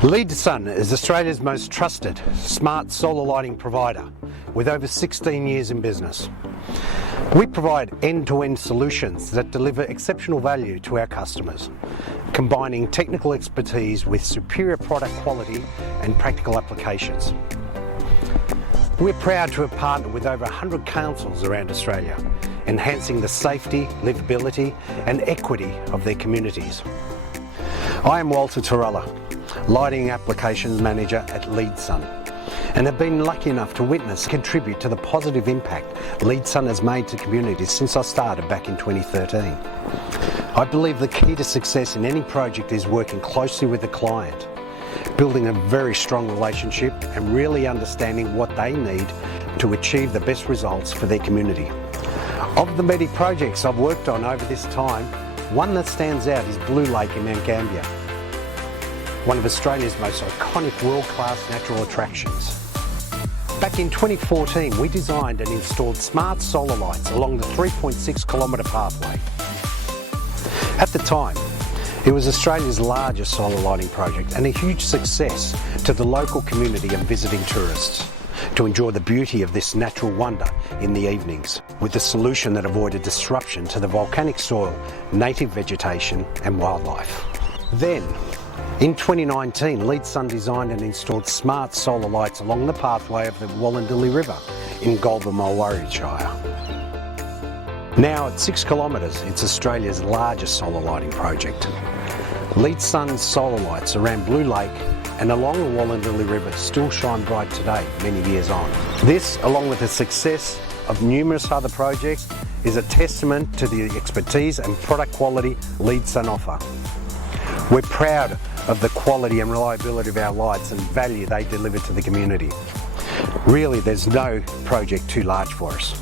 Leadsun is Australia's most trusted smart solar lighting provider with over 16 years in business. We provide end-to-end solutions that deliver exceptional value to our customers, combining technical expertise with superior product quality and practical applications. We're proud to have partnered with over 100 councils around Australia, enhancing the safety, livability and equity of their communities. I am Walter Torella, Lighting Applications Manager at Leadsun, and have been lucky enough to witness and contribute to the positive impact Leadsun has made to communities since I started back in 2013. I believe the key to success in any project is working closely with the client, building a very strong relationship and really understanding what they need to achieve the best results for their community. Of the many projects I've worked on over this time, one that stands out is Blue Lake in Mount Gambier, one of Australia's most iconic world-class natural attractions. Back in 2014, we designed and installed smart solar lights along the 3.6 kilometre pathway. At the time, it was Australia's largest solar lighting project and a huge success to the local community and visiting tourists to enjoy the beauty of this natural wonder in the evenings, with a solution that avoided disruption to the volcanic soil, native vegetation and wildlife. Then, in 2019, Leadsun designed and installed smart solar lights along the pathway of the Wollondilly River in Goulburn Mulwaree Shire. Now at 6 kilometres, it's Australia's largest solar lighting project. Leadsun's solar lights around Blue Lake and along the Wollondilly River still shine bright today, many years on. This, along with the success of numerous other projects, is a testament to the expertise and product quality Leadsun offer. We're proud of the quality and reliability of our lights and value they deliver to the community. Really, there's no project too large for us.